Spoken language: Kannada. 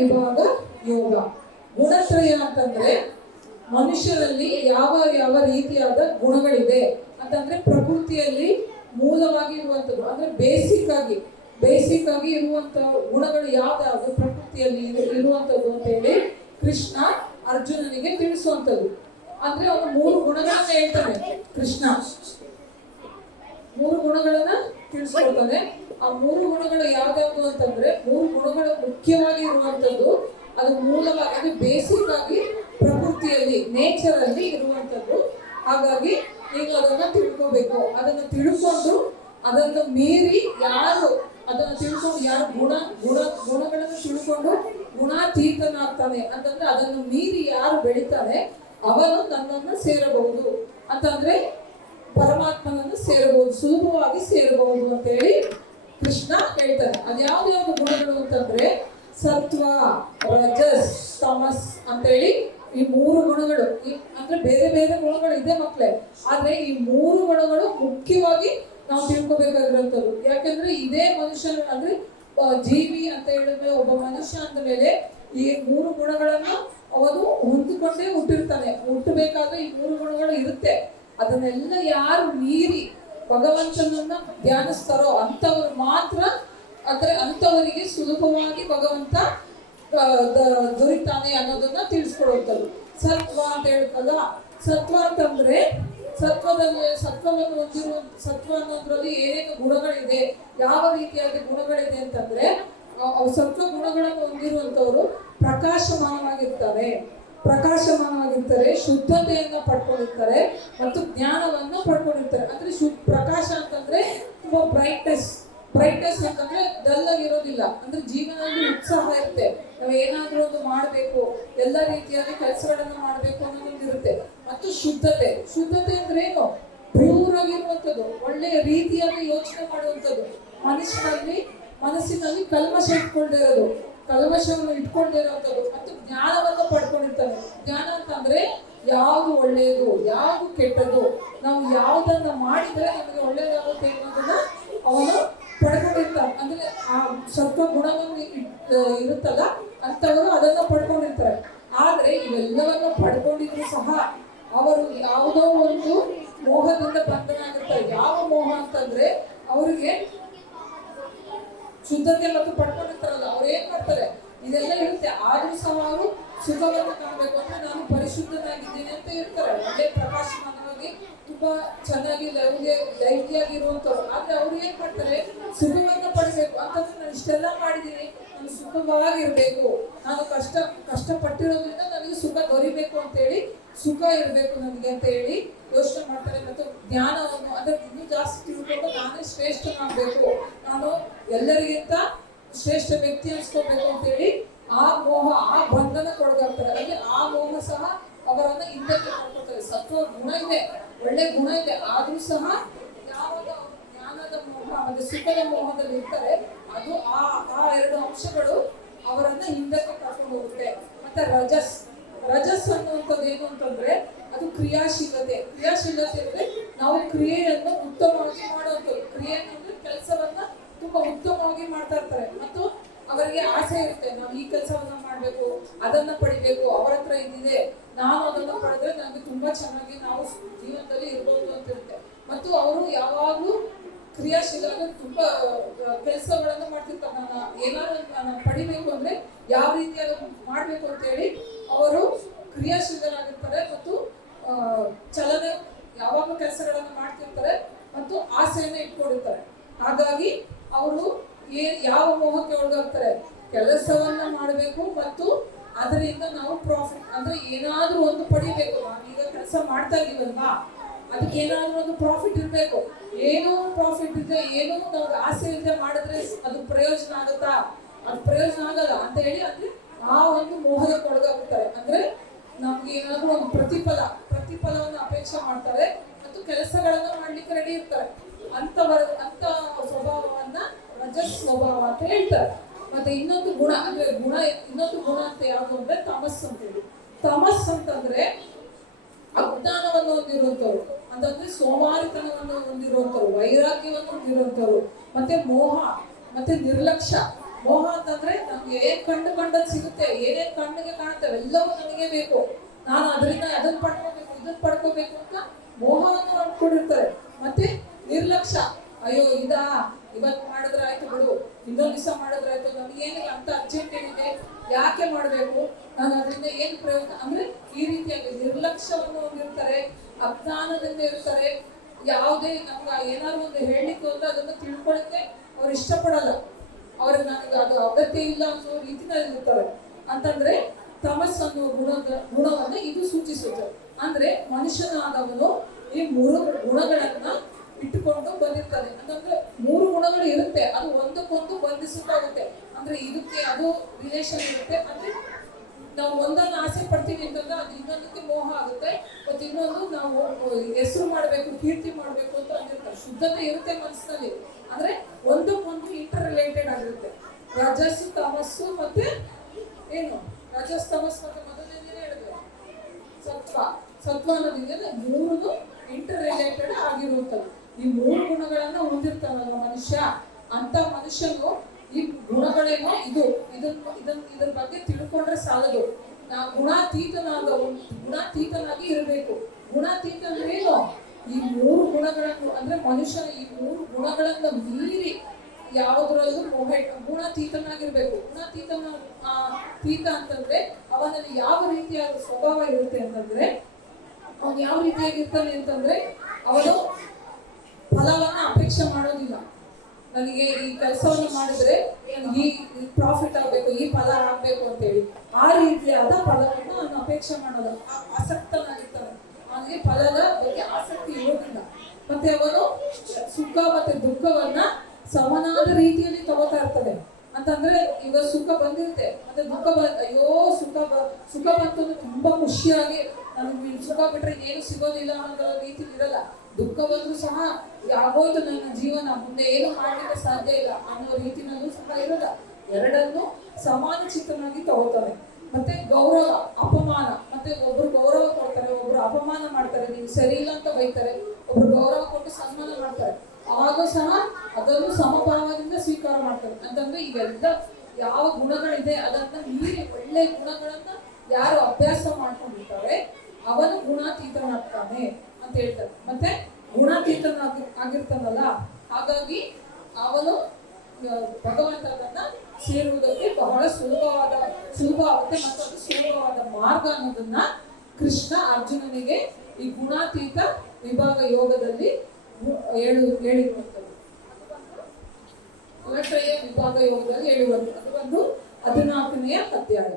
ವಿಭಾಗ ಯೋಗ. ಗುಣತ್ರಯ ಅಂತಂದ್ರೆ ಮನುಷ್ಯರಲ್ಲಿ ಯಾವ ಯಾವ ರೀತಿಯಾದ ಗುಣಗಳಿದೆ ಅಂತಂದ್ರೆ ಪ್ರಕೃತಿಯಲ್ಲಿ ಮೂಲವಾಗಿ ಇರುವಂಥದ್ದು, ಅಂದ್ರೆ ಬೇಸಿಕ್ ಆಗಿ ಇರುವಂತ ಗುಣಗಳು ಯಾವ್ದಾದ್ರು ಪ್ರಕೃತಿಯಲ್ಲಿ ಇರುವಂತದ್ದು ಅಂತ ಹೇಳಿ ಕೃಷ್ಣ ಅರ್ಜುನನಿಗೆ ತಿಳಿಸುವಂಥದ್ದು. ಅಂದ್ರೆ ಅವನು 3 ಗುಣಗಳನ್ನ ಹೇಳ್ತಾನೆ. ಕೃಷ್ಣ 3 ಗುಣಗಳನ್ನ ತಿಳಿಸ್ಕೊಳ್ತಾನೆ. ಆ 3 ಗುಣಗಳು ಯಾವ್ದಾವ್ದು ಅಂತಂದ್ರೆ 3 ಗುಣಗಳು ಮುಖ್ಯವಾಗಿ ಇರುವಂತದ್ದು, ಅದು ಮೂಲವಾಗಿ ಅದು ಬೇಸಿಕ್ ಆಗಿ ಪ್ರಕೃತಿಯಲ್ಲಿ ನೇಚರ್ ಅಲ್ಲಿ ಇರುವಂತದ್ದು. ಹಾಗಾಗಿ ನೀವು ಅದನ್ನ ತಿಳ್ಕೋಬೇಕು. ಅದನ್ನ ತಿಳ್ಕೊಂಡು ಅದನ್ನು ಮೀರಿ ಅದನ್ನ ತಿಳ್ಕೊಂಡು ಯಾರು ಗುಣಗಳನ್ನು ತಿಳ್ಕೊಂಡು ಗುಣಾತೀತನಾಗ್ತಾನೆ ಅಂತಂದ್ರೆ ಅದನ್ನು ಮೀರಿ ಯಾರು ಬೆಳಿತಾನೆ ಅವನು ನನ್ನನ್ನು ಸೇರಬಹುದು ಅಂತಂದ್ರೆ ಪರಮಾತ್ಮನನ್ನು ಸೇರಬಹುದು, ಸುಲಭವಾಗಿ ಸೇರಬಹುದು ಅಂತ ಹೇಳಿ ಕೃಷ್ಣ ಹೇಳ್ತಾನೆ. ಅದ್ಯಾವ್ದು ಗುಣಗಳು ಅಂತಂದ್ರೆ ಸತ್ವ, ರಜಸ್, ತಮಸ್ ಅಂತ ಹೇಳಿ ಈ 3 ಗುಣಗಳು. ಅಂದ್ರೆ ಬೇರೆ ಬೇರೆ ಗುಣಗಳು ಇದೆ ಮಕ್ಕಳೇ, ಆದ್ರೆ ಈ 3 ಗುಣಗಳು ಮುಖ್ಯವಾಗಿ ನಾವು ತಿಳ್ಕೊಬೇಕಾಗಿರುವಂಥದ್ದು. ಯಾಕಂದ್ರೆ ಇದೇ ಮನುಷ್ಯ ಅಂದ್ರೆ ಜೀವಿ ಅಂತ ಹೇಳಿದ್ರೆ ಒಬ್ಬ ಮನುಷ್ಯ ಅಂದ ಮೇಲೆ ಈ 3 ಗುಣಗಳನ್ನ ಅವನು ಹೊಂದಿಕೊಂಡೇ ಹುಟ್ಟಿರ್ತಾನೆ. ಹುಟ್ಟಬೇಕಾದ್ರೆ ಈ 3 ಗುಣಗಳು ಇರುತ್ತೆ. ಅದನ್ನೆಲ್ಲ ಯಾರು ಮೀರಿ ಭಗವಂತನನ್ನ ಧ್ಯಾನಿಸ್ತಾರೋ ಅಂತವ್ರು ಮಾತ್ರ, ಅಂದ್ರೆ ಅಂತವರಿಗೆ ಸುಲಭವಾಗಿ ಭಗವಂತ ದೊರೀತಾನೆ ಅನ್ನೋದನ್ನ ತಿಳಿಸ್ಕೊಡುವಂಥದ್ದು. ಸತ್ವ ಅಂತ ಹೇಳ್ತಲ್ಲ, ಸತ್ವ ಅಂತಂದ್ರೆ ಸತ್ವ ಅನ್ನೋದ್ರಲ್ಲಿ ಏನೇನು ಗುಣಗಳಿದೆ, ಯಾವ ರೀತಿಯಾದ ಗುಣಗಳಿದೆ ಅಂತಂದ್ರೆ ಸತ್ವ ಗುಣಗಳನ್ನು ಹೊಂದಿರುವಂತವರು ಪ್ರಕಾಶಮಾನವಾಗಿರ್ತಾರೆ, ಶುದ್ಧತೆಯನ್ನ ಪಡ್ಕೊಂಡಿರ್ತಾರೆ ಮತ್ತು ಜ್ಞಾನವನ್ನು ಪಡ್ಕೊಂಡಿರ್ತಾರೆ. ಅಂದ್ರೆ ಪ್ರಕಾಶ ಅಂತಂದ್ರೆ ತುಂಬಾ ಬ್ರೈಟ್ನೆಸ್ ಅಂತಂದ್ರೆ ಡಲ್ ಆಗಿರೋದಿಲ್ಲ. ಅಂದ್ರೆ ಜೀವನದಲ್ಲಿ ಉತ್ಸಾಹ ಇರುತ್ತೆ. ನಾವು ಏನಾದ್ರೂ ಒಂದು ಮಾಡಬೇಕು, ಎಲ್ಲ ರೀತಿಯಾದ ಕೆಲಸಗಳನ್ನ ಮಾಡಬೇಕು ಅನ್ನೋದೊಂದು ಇರುತ್ತೆ. ಮತ್ತು ಶುದ್ಧತೆ ಅಂದ್ರೆ ಏನು? ಪ್ಯೂರ್ ಆಗಿರುವಂಥದ್ದು, ಒಳ್ಳೆಯ ರೀತಿಯಾದ ಯೋಚನೆ ಮಾಡುವಂಥದ್ದು, ಮನಸ್ಸಿನಲ್ಲಿ ಕಲ್ಮಶವನ್ನು ಇಟ್ಕೊಳ್ದೇ ಇರುವಂಥದ್ದು ಮತ್ತು ಜ್ಞಾನವನ್ನು ಪಡ್ಕೊಂಡಿರ್ತಾನೆ. ಜ್ಞಾನ ಅಂತಂದ್ರೆ ಯಾವುದು ಒಳ್ಳೆಯದು, ಯಾವುದು ಕೆಟ್ಟದ್ದು, ನಾವು ಯಾವುದನ್ನ ಮಾಡಿದ್ರೆ ನಮಗೆ ಒಳ್ಳೆಯದಾಗುತ್ತೆ ಅನ್ನೋದನ್ನ ಅವನು ಪಡ್ಕೊಂಡಿರ್ತಾನೆ. ಅಂದ್ರೆ ಆ ಸತ್ವ ಗುಣವನ್ನು ಇರುತ್ತಲ್ಲ ಅಂತವರು ಅದನ್ನ ಪಡ್ಕೊಂಡಿರ್ತಾರೆ. ಆದ್ರೆ ಇವೆಲ್ಲವನ್ನು ಪಡ್ಕೊಂಡಿದ್ರು ಸಹ ಅವರು ಯಾವುದೋ ಒಂದು ಮೋಹದಿಂದ ಬಂಧನಾಗಿರ್ತಾರೆ. ಯಾವ ಮೋಹ ಅಂತಂದ್ರೆ ಅವರಿಗೆ ಶುದ್ಧತೆ ಮತ್ತು ಪಡ್ಕೊಂಡಿರ್ತಾರಲ್ಲ, ಅವ್ರು ಏನ್ ಮಾಡ್ತಾರೆ, ಇದೆಲ್ಲ ಇರುತ್ತೆ. ಆದ್ರೂ ಸಹ ಅವರು ಸುಖವನ್ನು ಕಾಣಬೇಕು ಅಂದ್ರೆ ನಾನು ಪರಿಶುದ್ಧನಾಗಿದ್ದೀನಿ ಅಂತ ಇರ್ತಾರೆ. ಒಳ್ಳೆ ಪ್ರಕಾಶಮಾನವಾಗಿ ತುಂಬಾ ಚೆನ್ನಾಗಿ ಲೈವ್ಲಿಯಾಗಿ ಇರುವಂತವ್ರು. ಆದ್ರೆ ಅವ್ರು ಏನ್ ಮಾಡ್ತಾರೆ, ಸುಖವನ್ನ ಪಡಿಬೇಕು ಅಂತಂದ್ರೆ ನಾನು ಇಷ್ಟೆಲ್ಲ ಮಾಡಿದೀನಿ, ನಾನು ಸುಖವಾಗಿರ್ಬೇಕು, ನಾನು ಕಷ್ಟಪಟ್ಟಿರೋದ್ರಿಂದ ನನಗೆ ಸುಖ ದೊರಿಬೇಕು ಅಂತ ಹೇಳಿ, ಸುಖ ಇರಬೇಕು ನನಗೆ ಅಂತ ಹೇಳಿ ಯೋಚನೆ ಮಾಡ್ತಾರೆ. ಮತ್ತು ಜ್ಞಾನವನ್ನು ಅಂದ್ರೆ ಇನ್ನೂ ಜಾಸ್ತಿ ತಿಳ್ಕೊಂಡು ನಾನೇ ಶ್ರೇಷ್ಠನಾಗಬೇಕು, ನಾನು ಎಲ್ಲರಿಗಿಂತ ಶ್ರೇಷ್ಠ ವ್ಯಕ್ತಿ ಅನ್ಸ್ಕೋಬೇಕು ಅಂತ ಹೇಳಿ ಆ ಮೋಹ, ಆ ಬಂಧನಕ್ಕೊಳಗಾಗ್ತಾರೆ. ಅಂದ್ರೆ ಆ ಮೋಹ ಸಹ ಅವರನ್ನ ಹಿಂದಕ್ಕೆ ಮಾಡ್ಕೊಳ್ತಾರೆ. ಸತ್ವ ಗುಣ ಇದೆ, ಒಳ್ಳೆ ಗುಣ ಇದೆ, ಆದ್ರೂ ಸಹ ಯಾವಾಗ ಜ್ಞಾನದ ಮೋಹ ಮತ್ತೆ ಸುಖದ ಮೋಹದಲ್ಲಿ ಇರ್ತಾರೆ, ಅದು ಆ 2 ಅಂಶಗಳು ಅವರನ್ನ ಹಿಂದಕ್ಕೆ ಕರ್ಕೊಂಡು ಹೋಗುತ್ತೆ. ಮತ್ತೆ ರಜಸ್ ಅನ್ನುವಂಥದ್ದು ಏನು ಅಂತಂದ್ರೆ ಅದು ಕ್ರಿಯಾಶೀಲತೆ ಅಂದ್ರೆ ನಾವು ಕ್ರಿಯೆಯನ್ನು ಉತ್ತಮವಾಗಿ ಮಾಡುವಂಥದ್ದು. ಕ್ರಿಯೆ ಅಂದ್ರೆ ಕೆಲಸವನ್ನ ತುಂಬಾ ಉತ್ತಮವಾಗಿ ಮಾಡ್ತಾ ಇರ್ತಾರೆ ಮತ್ತು ಅವರಿಗೆ ಆಸೆ ಇರುತ್ತೆ, ನಾವು ಈ ಕೆಲಸವನ್ನ ಮಾಡ್ಬೇಕು, ಅದನ್ನ ಪಡಿಬೇಕು, ಅವರ ಹತ್ರ ಇದಿದೆ, ನಾನು ಅದನ್ನ ಪಡೆದ್ರೆ ನನಗೆ ತುಂಬಾ ಚೆನ್ನಾಗಿ ನಾವು ಜೀವನದಲ್ಲಿ ಇರ್ಬೋದು ಅಂತ ಇರುತ್ತೆ. ಮತ್ತು ಅವರು ಯಾವಾಗ್ಲೂ ಕ್ರಿಯಾಶೀಲ ತುಂಬಾ ಕೆಲಸಗಳನ್ನ ಮಾಡ್ತಿರ್ತಾರೆ. ಏನಾದ್ರು ಪಡಿಬೇಕು ಅಂದ್ರೆ ಯಾವ ರೀತಿಯಾಗಿ ಮಾಡ್ಬೇಕು ಅಂತ ಹೇಳಿ ಅವರು ಕ್ರಿಯಾಶೀಲರಾಗಿರ್ತಾರೆ ಮತ್ತು ಚಲನೆ ಯಾವಾಗಲೂ ಕೆಲಸಗಳನ್ನ ಮಾಡ್ತಿರ್ತಾರೆ ಮತ್ತು ಆಸೆಯನ್ನ ಇಟ್ಕೊಂಡಿರ್ತಾರೆ. ಹಾಗಾಗಿ ಅವರು ಯಾವ ಮೋಹಕ್ಕೆ ಒಳಗಾಗ್ತಾರೆ, ಕೆಲಸವನ್ನ ಮಾಡಬೇಕು ಮತ್ತು ಅದರಿಂದ ನಾವು ಪ್ರಾಫಿಟ್ ಅಂದ್ರೆ ಏನಾದ್ರೂ ಒಂದು ಪಡಿಬೇಕು. ನಾವೀಗ ಕೆಲಸ ಮಾಡ್ತಾ ಇದೀವಲ್ವಾ, ಅದಕ್ಕೆ ಏನಾದ್ರೂ ಒಂದು ಪ್ರಾಫಿಟ್ ಇರ್ಬೇಕು. ಏನೋ ಪ್ರಾಫಿಟ್ ಇದೆ, ಏನೋ ನಮ್ಗೆ ಆಸೆ ಇಲ್ಲದೆ ಮಾಡಿದ್ರೆ ಅದು ಪ್ರಯೋಜನ ಆಗುತ್ತಾ? ಅದು ಪ್ರಯೋಜನ ಆಗಲ್ಲ ಅಂತ ಹೇಳಿ ಅಂದ್ರೆ ಆ ಒಂದು ಮೋಹಕ್ಕೆ ಒಳಗಾಗುತ್ತಾರೆ. ಅಂದ್ರೆ ನಮ್ಗೆ ಏನಾದ್ರೂ ಒಂದು ಪ್ರತಿಫಲವನ್ನು ಅಪೇಕ್ಷೆ ಮಾಡ್ತಾರೆ ಮತ್ತು ಕೆಲಸಗಳನ್ನ ಮಾಡ್ಲಿಕ್ಕೆ ರೆಡಿ ಇರ್ತಾರೆ. ಅಂತ ಸ್ವಭಾವವನ್ನ ರಜಸ್ ಸ್ವಭಾವ ಅಂತ ಹೇಳ್ತಾರೆ. ಮತ್ತೆ ಇನ್ನೊಂದು ಗುಣ ಅಂತ ಯಾವುದು ಅಂದ್ರೆ ತಮಸ್ ಅಂತ ಹೇಳಿ. ತಮಸ್ ಅಂತಂದ್ರೆ ಅಜ್ಞಾನವನ್ನು ಹೊಂದಿರುವಂತವ್ರು, ಅಂತಂದ್ರೆ ಸೋಮಾರಿತನವನ್ನು ಹೊಂದಿರುವಂತವ್ರು, ವೈರಾಗ್ಯವನ್ನು ಹೊಂದಿರುವಂತವ್ರು, ಮತ್ತೆ ಮೋಹ ಮತ್ತೆ ನಿರ್ಲಕ್ಷ್ಯ ಮೋಹ ಅಂತಂದ್ರೆ ನಮ್ಗೆ ಏನ್ ಕಂಡದ್ ಸಿಗುತ್ತೆ, ಏನೇನ್ ಕಣ್ಣಿಗೆ ಕಾಣುತ್ತೆ ಎಲ್ಲವೂ ನನಗೆ ಬೇಕು, ನಾನು ಅದರಿಂದ ಅದನ್ನ ಪಡ್ಕೋಬೇಕು ಇದನ್ನ ಪಡ್ಕೋಬೇಕು ಅಂತ ಮೋಹವನ್ನು ಅನ್ಕೊಂಡಿರ್ತಾರೆ. ಮತ್ತೆ ನಿರ್ಲಕ್ಷ್ಯ, ಅಯ್ಯೋ ಇದಾ ಇವತ್ತು ಮಾಡಿದ್ರೆ ಆಯ್ತು ಬಿಡು, ಇನ್ನೊಂದು ದಿವಸ ಮಾಡಿದ್ರೆ ಆಯ್ತು, ನಮ್ಗೇನಿಲ್ಲ ಅಂತ ಅರ್ಜೆಂಟ್ ಏನಿದೆ, ಯಾಕೆ ಮಾಡಬೇಕು, ನಾನು ಅದರಿಂದ ಏನ್ ಪ್ರಯೋಜನ ಅಂದ್ರೆ ಈ ರೀತಿಯಾಗಿ ನಿರ್ಲಕ್ಷ್ಯವನ್ನು ಹೊಂದಿರ್ತಾರೆ, ಅಜ್ಞಾನದಿಂದ ಇರ್ತಾರೆ. ಯಾವುದೇ ನಮ್ಗೆ ಏನಾದ್ರು ಒಂದು ಹೇಳಲಿಕ್ಕೆ ಹೋದ್ರೆ ಅದನ್ನ ತಿಳ್ಕೊಳಕ್ಕೆ ಅವ್ರು ಇಷ್ಟಪಡಲ್ಲ, ಅವ್ರಿಗೆ ನನಗೆ ಅದು ಅಗತ್ಯ ಇಲ್ಲ ಅನ್ನೋ ರೀತಿನಲ್ಲಿ ಇರ್ತಾರೆ. ಅಂತಂದ್ರೆ ತಮಸ್ಸನ್ನು ಗುಣವನ್ನ ಇದು ಸೂಚಿಸುತ್ತೆ. ಅಂದ್ರೆ ಮನುಷ್ಯನಾದವನು ಈ 3 ಗುಣಗಳನ್ನ ಇಟ್ಟುಕೊಂಡು ಬಂದಿರ್ತಾನೆ. ಅಂತಂದ್ರೆ 3 ಗುಣಗಳು ಇರುತ್ತೆ, ಅದು ಒಂದಕ್ಕೊಂದು ಬಂಧಿಸುತ್ತಾ ಹೋಗುತ್ತೆ. ಅಂದ್ರೆ ಇದಕ್ಕೆ ಅದು ರಿಲೇಷನ್ ಇರುತ್ತೆ. ಅಂದ್ರೆ ನಾವು ಒಂದನ್ನು ಆಸೆ ಪಡ್ತೀವಿ ಅಂತಂದ್ರೆ ಅದು ಇನ್ನೊಂದಕ್ಕೆ ಮೋಹ ಆಗುತ್ತೆ. ಮತ್ತೆ ಇನ್ನೊಂದು ನಾವು ಹೆಸರು ಮಾಡ್ಬೇಕು, ಕೀರ್ತಿ ಮಾಡ್ಬೇಕು ಅಂತ ಅಂದಿರ್ತಾರೆ. ಶುದ್ಧತೆ ಇರುತ್ತೆ ಮನಸ್ಸಿನಲ್ಲಿ, ಅಂದ್ರೆ ಒಂದಕ್ಕೊಂದು ಇಂಟರ್ ರಿಲೇಟೆಡ್ ಆಗಿರುತ್ತೆ. ರಜಸ್ಸು ತಮಸ್ಸು ಮತ್ತೆ ಏನು, ರಜಸ್ ತಮಸ್ ಮತ್ತೆ ಮೊದಲನೇ ಹೇಳಿದ್ರೆ ಸತ್ವ ಅನ್ನೋದಿದೆ. 3 ಇಂಟರ್ ರಿಲೇಟೆಡ್ ಆಗಿರುವಂಥದ್ದು. ಈ 3 ಗುಣಗಳನ್ನ ಹೊಂದಿರ್ತಾನಲ್ಲ ಮನುಷ್ಯ, ಅಂತ ಮನುಷ್ಯನು ಈ ಗುಣಗಳೇನೋ ಇದ್ರ ಬಗ್ಗೆ ತಿಳ್ಕೊಂಡ್ರೆ ಸಾಲದು. ಗುಣಾತೀತನಾಗಿ ಇರಬೇಕು. ಗುಣಾತೀತ ಅಂದ್ರೆ ಏನು, ಈ 3 ಗುಣಗಳನ್ನು ಅಂದ್ರೆ ಮನುಷ್ಯನ ಈ 3 ಗುಣಗಳನ್ನ ಮೀರಿ ಯಾವುದ್ರಲ್ಲೂ ಗುಣಾತೀತನಾಗಿರ್ಬೇಕು. ತೀತ ಅಂತಂದ್ರೆ ಅವನಲ್ಲಿ ಯಾವ ರೀತಿಯಾದ ಸ್ವಭಾವ ಇರುತ್ತೆ ಅಂತಂದ್ರೆ, ಅವನು ಯಾವ ರೀತಿಯಾಗಿರ್ತಾನೆ ಅಂತಂದ್ರೆ ಅವನು ಫಲವನ್ನ ಅಪೇಕ್ಷೆ ಮಾಡೋದಿಲ್ಲ. ನನಗೆ ಈ ಕೆಲಸವನ್ನು ಮಾಡಿದ್ರೆ ನನಗೆ ಈ ಪ್ರಾಫಿಟ್ ಆಗಬೇಕು, ಈ ಫಲ ಆಗ್ಬೇಕು ಅಂತೇಳಿ ಆ ರೀತಿಯಾದ ಫಲವನ್ನು ಅವನು ಅಪೇಕ್ಷೆ ಮಾಡೋದು. ಆಸಕ್ತನಾಗಿರ್ತಾನೆ, ಅವನಿಗೆ ಫಲದ ಬಗ್ಗೆ ಆಸಕ್ತಿ ಇರೋದಿಲ್ಲ. ಮತ್ತೆ ಅವನು ಸುಖ ಮತ್ತೆ ದುಃಖವನ್ನ ಸಮನಾದ ರೀತಿಯಲ್ಲಿ ತಗೋತಾ ಇರ್ತದೆ. ಅಂತಂದ್ರೆ ಈಗ ಸುಖ ಬಂದಿರುತ್ತೆ, ಮತ್ತೆ ದುಃಖ ಅಯ್ಯೋ ಸುಖ ಬಂತು ಅಂದ್ರೆ ತುಂಬಾ ಖುಷಿಯಾಗಿ ನನಗೆ ಸುಖ ಬಿಟ್ರೆ ಏನು ಸಿಗೋದಿಲ್ಲ ಅನ್ನೋ ರೀತಿ ಇರಲ್ಲ. ದುಃಖ ಬಂದ್ರು ಸಹ ಆಗೋಯ್ತು ನನ್ನ ಜೀವನ, ಮುಂದೆ ಏನು ಮಾಡ್ಲಿಕ್ಕೆ ಸಾಧ್ಯ ಇಲ್ಲ ಅನ್ನೋ ರೀತಿನಲ್ಲೂ ಸಹ ಇರಲ್ಲ. ಎರಡನ್ನೂ ಸಮಾನ ಚಿತ್ತನಾಗಿ ತಗೋತಾರೆ. ಮತ್ತೆ ಗೌರವ ಅಪಮಾನ, ಮತ್ತೆ ಒಬ್ರು ಗೌರವ ಕೊಡ್ತಾರೆ, ಒಬ್ರು ಅಪಮಾನ ಮಾಡ್ತಾರೆ, ನೀವು ಸರಿ ಇಲ್ಲ ಅಂತ ಬೈತಾರೆ, ಒಬ್ರು ಗೌರವ ಕೊಟ್ಟು ಸನ್ಮಾನ ಮಾಡ್ತಾರೆ, ಆಗ ಸಹ ಅದನ್ನು ಸಮಭಾವದಿಂದ ಸ್ವೀಕಾರ ಮಾಡ್ತಾರೆ. ಅಂತಂದ್ರೆ ಇವೆಲ್ಲ ಯಾವ ಗುಣಗಳಿದೆ ಅದನ್ನ ಮೀರಿ ಒಳ್ಳೆ ಗುಣಗಳನ್ನ ಯಾರು ಅಭ್ಯಾಸ ಮಾಡ್ಕೊಂಡಿರ್ತಾರೆ ಅವನು ಗುಣಾತೀತನಾಗ್ತಾನೆ ಅಂತ ಹೇಳ್ತಾರೆ. ಮತ್ತೆ ಆಗಿರ್ತಾನಲ್ಲ, ಹಾಗಾಗಿ ಅವನು ಭಗವಂತನನ್ನ ಸೇರುವುದಕ್ಕೆ ಬಹಳ ಸುಲಭ ಆಗುತ್ತೆ. ಮತ್ತು ಅದು ಸುಲಭವಾದ ಮಾರ್ಗ ಅನ್ನೋದನ್ನ ಕೃಷ್ಣ ಅರ್ಜುನನಿಗೆ ಈ ಗುಣಾತೀತ ವಿಭಾಗ ಯೋಗದಲ್ಲಿ ಹೇಳಿರುವಂಥದ್ದು. ಗುಣತ್ರಯ ವಿಭಾಗ ಯೋಗದಲ್ಲಿ ಹೇಳುವಂಥದ್ದು. ಅದು 14ನೇ ಅಧ್ಯಾಯ.